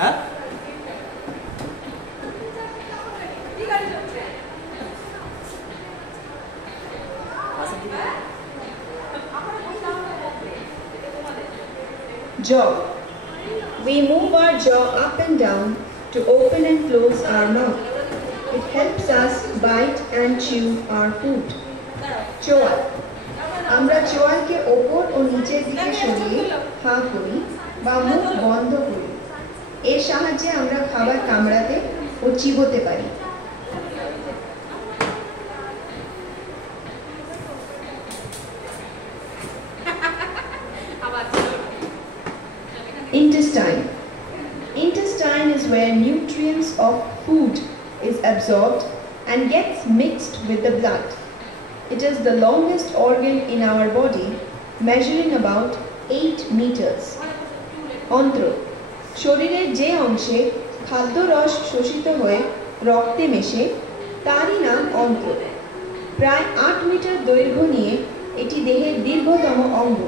হ্যাঁ Jaw. We move our jaw up and down to open and close our mouth. It helps us bite and chew our food. চোয়াল। আমরা চোয়ালকে ওপর ও নিচের দিকে সরিয়ে হাঁ করি বা মুখ বন্ধ করি। এর সাহায্যে আমরা খাবার কামড়াতে ও চিবোতে পারি। Intestine. Intestine is where nutrients of food is absorbed and gets mixed with the blood. It is the longest organ in our body, measuring about 8 meters. অন্ত্র। শরীরের যে অংশে খাদ্য রস শোষিত হয়ে রক্তে মেশে তারই নাম অন্ত্র। প্রায় 8 মিটার দৈর্ঘ্য নিয়ে এটি দেহের দীর্ঘতম অঙ্গ।